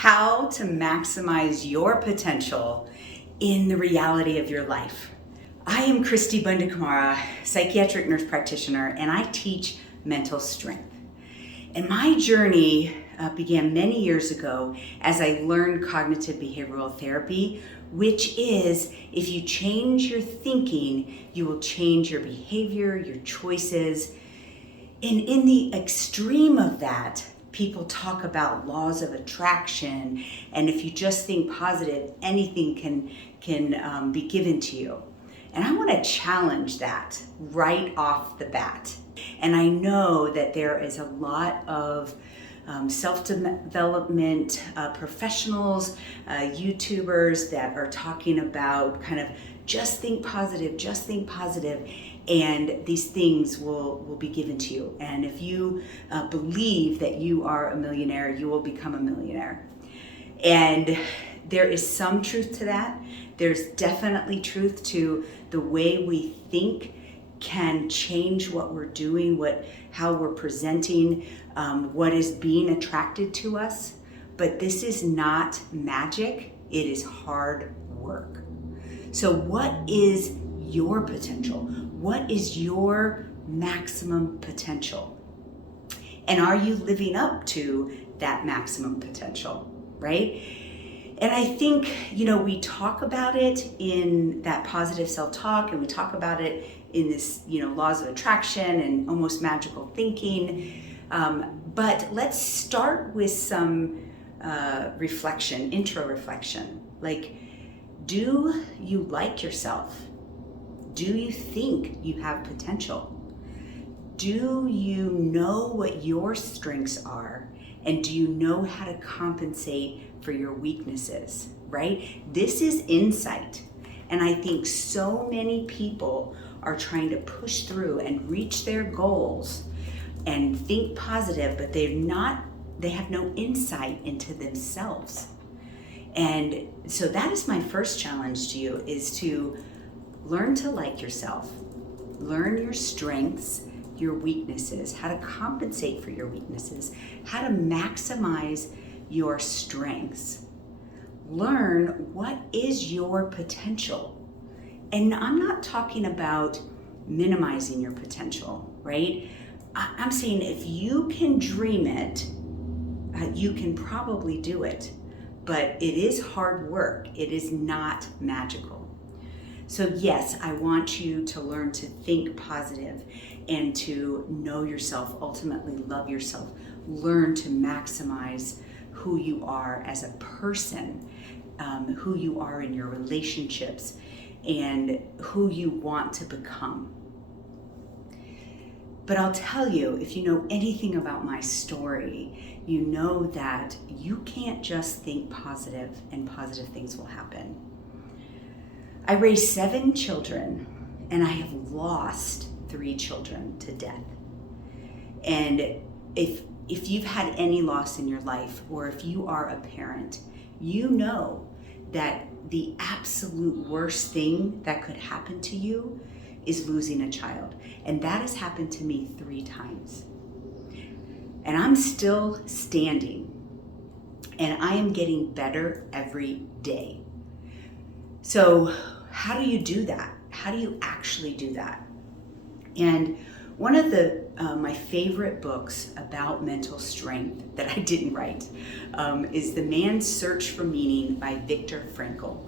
how to maximize your potential in the reality of your life. I am Cristi Bundukamara, psychiatric nurse practitioner, and I teach mental strength. And my journey began many years ago as I learned cognitive behavioral therapy, which is if you change your thinking, you will change your behavior, your choices. And in the extreme of that, people talk about laws of attraction, and if you just think positive, anything can be given to you. And I want to challenge that right off the bat. And I know that there is a lot of self-development professionals, YouTubers that are talking about kind of just think positive, and these things will be given to you. And if you believe that you are a millionaire, you will become a millionaire. And there is some truth to that. There's definitely truth to the way we think can change what we're doing, how we're presenting, what is being attracted to us. But this is not magic, it is hard work. So what is your potential? What is your maximum potential? And are you living up to that maximum potential, right? And I think, we talk about it in that positive self-talk, and we talk about it in this, laws of attraction and almost magical thinking. But let's start with some intro reflection. Like, do you like yourself? Do you think you have potential? Do you know what your strengths are? And do you know how to compensate for your weaknesses, right? This is insight. And I think so many people are trying to push through and reach their goals and think positive, but they have no insight into themselves. And so that is my first challenge to you, is to learn to like yourself, learn your strengths, your weaknesses, how to compensate for your weaknesses, how to maximize your strengths. Learn what is your potential. And I'm not talking about minimizing your potential, right? I'm saying if you can dream it, you can probably do it. But it is hard work. It is not magical. So yes, I want you to learn to think positive and to know yourself, ultimately love yourself. Learn to maximize who you are as a person, who you are in your relationships, and who you want to become. But I'll tell you, if you know anything about my story, you know that you can't just think positive and positive things will happen. I raised 7 children, and I have lost 3 children to death. And if you've had any loss in your life, or if you are a parent, you know that the absolute worst thing that could happen to you is losing a child. And that has happened to me 3 times. And I'm still standing, and I am getting better every day. So how do you do that? How do you actually do that? And one of my favorite books about mental strength that I didn't write is The Man's Search for Meaning by Viktor Frankl.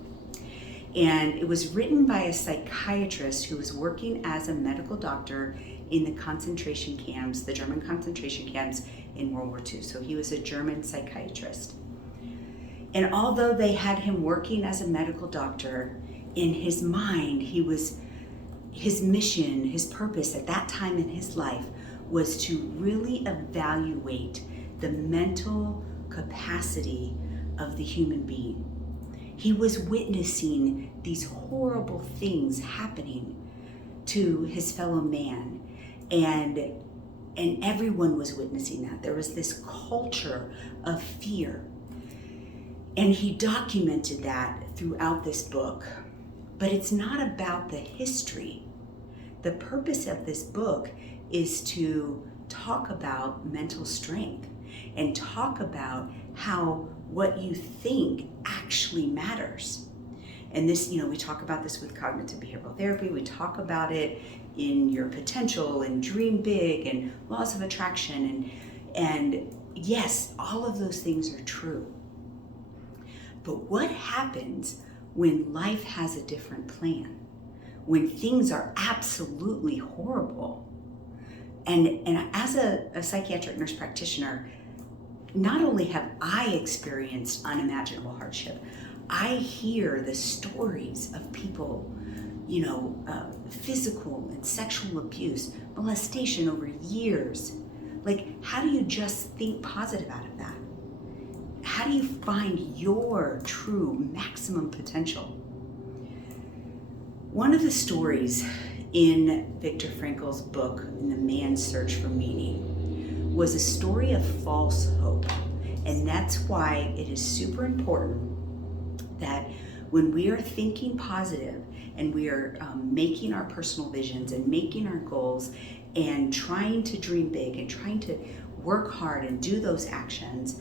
And it was written by a psychiatrist who was working as a medical doctor in the concentration camps, the German concentration camps in World War II. So he was a German psychiatrist. And although they had him working as a medical doctor, in his mind, his mission, his purpose at that time in his life was to really evaluate the mental capacity of the human being. He was witnessing these horrible things happening to his fellow man, and everyone was witnessing that. There was this culture of fear, and he documented that throughout this book. But it's not about the history. The purpose of this book is to talk about mental strength and talk about how what you think actually matters. And this, we talk about this with cognitive behavioral therapy. We talk about it in your potential and dream big and laws of attraction. And yes, all of those things are true. But what happens when life has a different plan? When things are absolutely horrible? And as a psychiatric nurse practitioner, not only have I experienced unimaginable hardship, I hear the stories of people, physical and sexual abuse, molestation over years. Like, how do you just think positive out of that? How do you find your true maximum potential? One of the stories in Viktor Frankl's book, In the Man's Search for Meaning, was a story of false hope. And that's why it is super important that when we are thinking positive and we are making our personal visions and making our goals and trying to dream big and trying to work hard and do those actions,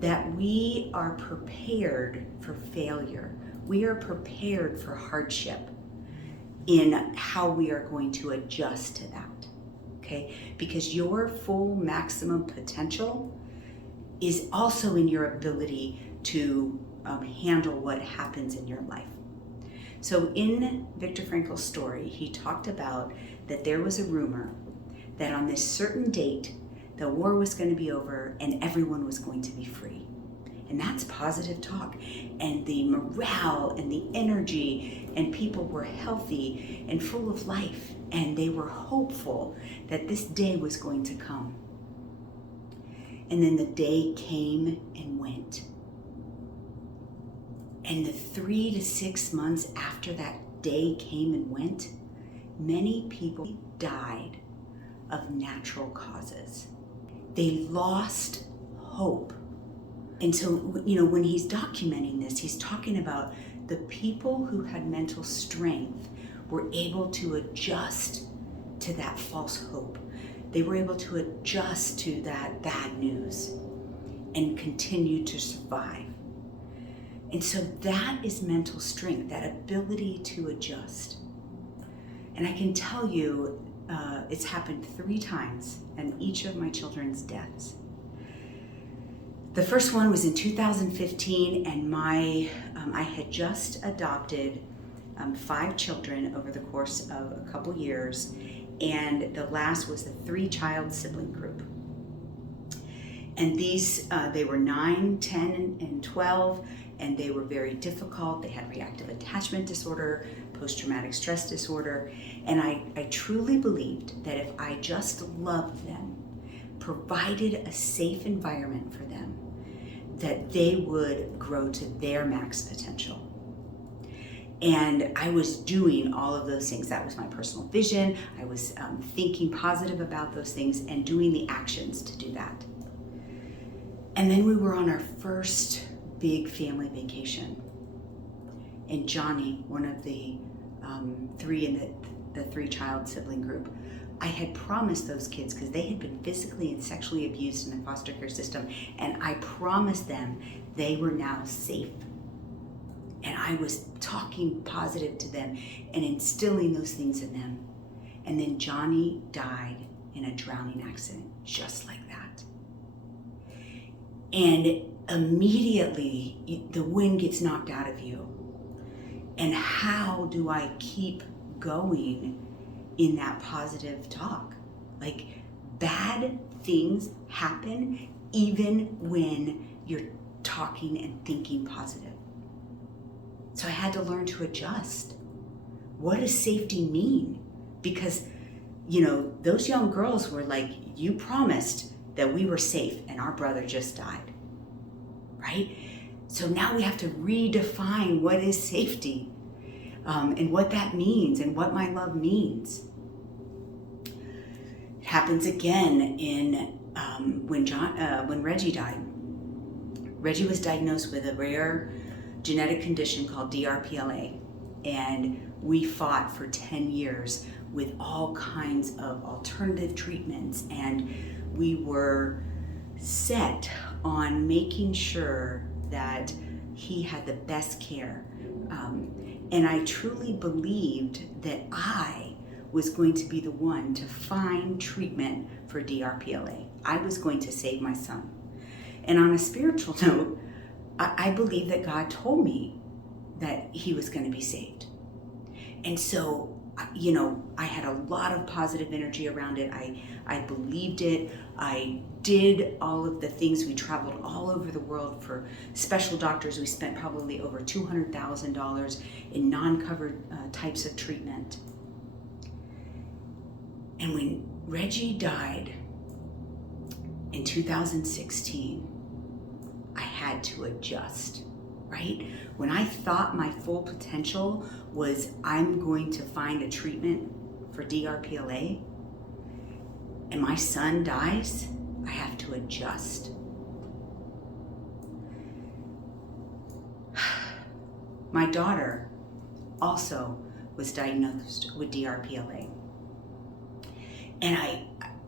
that we are prepared for failure. We are prepared for hardship in how we are going to adjust to that, okay? Because your full maximum potential is also in your ability to handle what happens in your life. So in Viktor Frankl's story, he talked about that there was a rumor that on this certain date, the war was going to be over and everyone was going to be free. And that's positive talk. And the morale and the energy and people were healthy and full of life. And they were hopeful that this day was going to come. And then the day came and went. And the 3 to 6 months after that day came and went, many people died of natural causes. They lost hope. And so, when he's documenting this, he's talking about the people who had mental strength were able to adjust to that false hope. They were able to adjust to that bad news and continue to survive. And so that is mental strength, that ability to adjust. And I can tell you, it's happened 3 times in each of my children's deaths. The first one was in 2015, and I had just adopted 5 children over the course of a couple years, and the last was the 3-child sibling group. And these, they were 9, 10, and 12, and they were very difficult. They had reactive attachment disorder, post-traumatic stress disorder, and I truly believed that if I just loved them, provided a safe environment for them, that they would grow to their max potential. And I was doing all of those things. That was my personal vision. I was thinking positive about those things and doing the actions to do that. And then we were on our first big family vacation. And Johnny, one of the 3 in the 3-child sibling group, I had promised those kids, because they had been physically and sexually abused in the foster care system, and I promised them they were now safe. And I was talking positive to them and instilling those things in them. And then Johnny died in a drowning accident, just like that. And immediately the wind gets knocked out of you. And how do I keep going in that positive talk? Like, bad things happen even when you're talking and thinking positive. So I had to learn to adjust. What does safety mean? Because, those young girls were like, you promised that we were safe and our brother just died, right? So now we have to redefine what is safety, and what that means and what my love means. It happens again in when Reggie died. Reggie was diagnosed with a rare genetic condition called DRPLA, and we fought for 10 years with all kinds of alternative treatments, and we were set on making sure that he had the best care. And I truly believed that I was going to be the one to find treatment for DRPLA. I was going to save my son. And on a spiritual note, I believe that God told me that he was going to be saved. And so, I had a lot of positive energy around it. I believed it. I did all of the things. We traveled all over the world for special doctors. We spent probably over $200,000 in non-covered types of treatment. And when Reggie died in 2016, I had to adjust, right? When I thought my full potential was I'm going to find a treatment for DRPLA, and my son dies, I have to adjust. My daughter also was diagnosed with DRPLA. And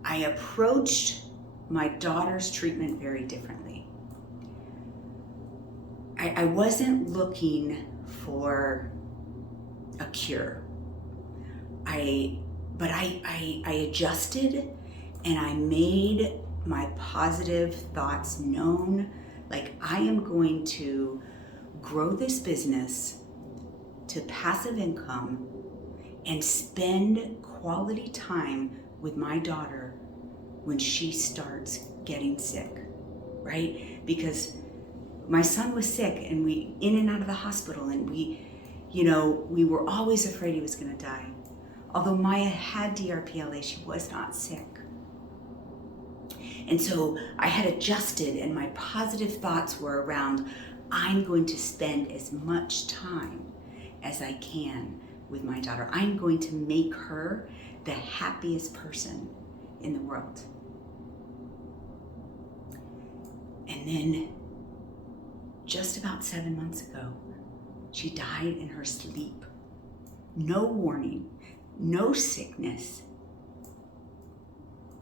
I approached my daughter's treatment very differently. I wasn't looking for a cure. But I adjusted, and I made my positive thoughts known. Like, I am going to grow this business to passive income and spend quality time with my daughter when she starts getting sick, right? Because my son was sick, and we in and out of the hospital, and we were always afraid he was going to die. Although Maya had DRPLA, she was not sick. And so I had adjusted, and my positive thoughts were around, I'm going to spend as much time as I can with my daughter. I'm going to make her the happiest person in the world. And then just about 7 months ago, she died in her sleep. No warning, no sickness.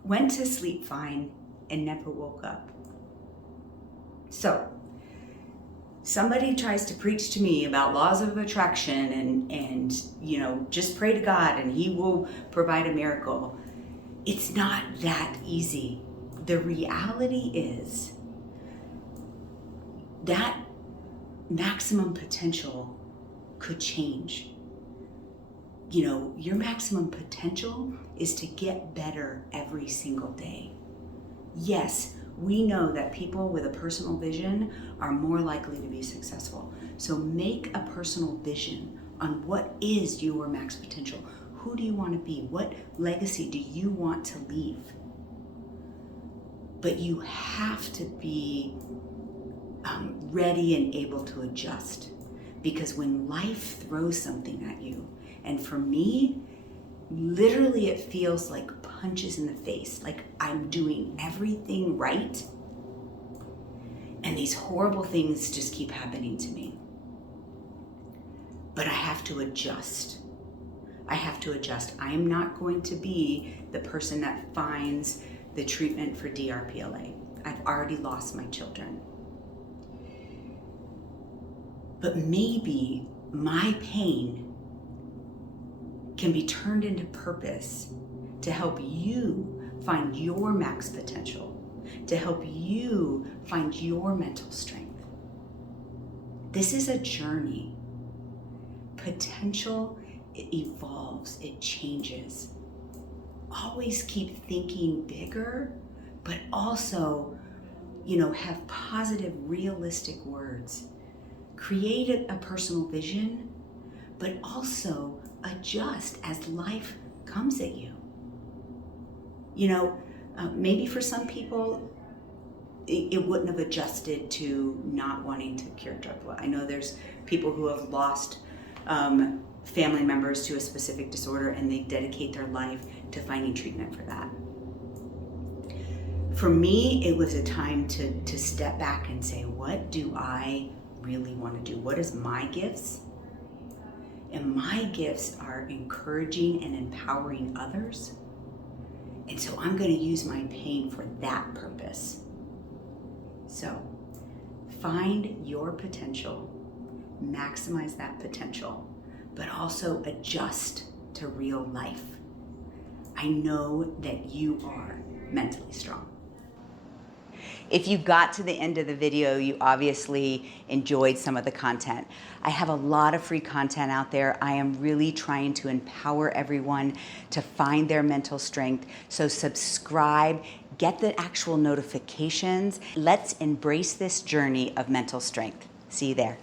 Went to sleep fine and never woke up. So, somebody tries to preach to me about laws of attraction and just pray to God and he will provide a miracle. It's not that easy. The reality is that maximum potential could change. Your maximum potential is to get better every single day. Yes, we know that people with a personal vision are more likely to be successful. So make a personal vision on what is your max potential. Who do you want to be? What legacy do you want to leave? But you have to be ready and able to adjust. Because when life throws something at you, and for me, literally it feels like punches in the face, like I'm doing everything right, and these horrible things just keep happening to me. But I have to adjust. I have to adjust. I am not going to be the person that finds the treatment for DRPLA. I've already lost my children. But maybe my pain can be turned into purpose to help you find your max potential, to help you find your mental strength. This is a journey. Potential, it evolves, it changes. Always keep thinking bigger, but also, have positive, realistic words. Create a personal vision, but also adjust as life comes at you. Maybe for some people, it wouldn't have adjusted to not wanting to cure DRPLA. I know there's people who have lost family members to a specific disorder and they dedicate their life to finding treatment for that. For me, it was a time to step back and say, what do I really want to do? What is my gifts? And my gifts are encouraging and empowering others. And so I'm going to use my pain for that purpose. So find your potential, maximize that potential, but also adjust to real life. I know that you are mentally strong. If you got to the end of the video, you obviously enjoyed some of the content. I have a lot of free content out there. I am really trying to empower everyone to find their mental strength. So subscribe, get the actual notifications. Let's embrace this journey of mental strength. See you there.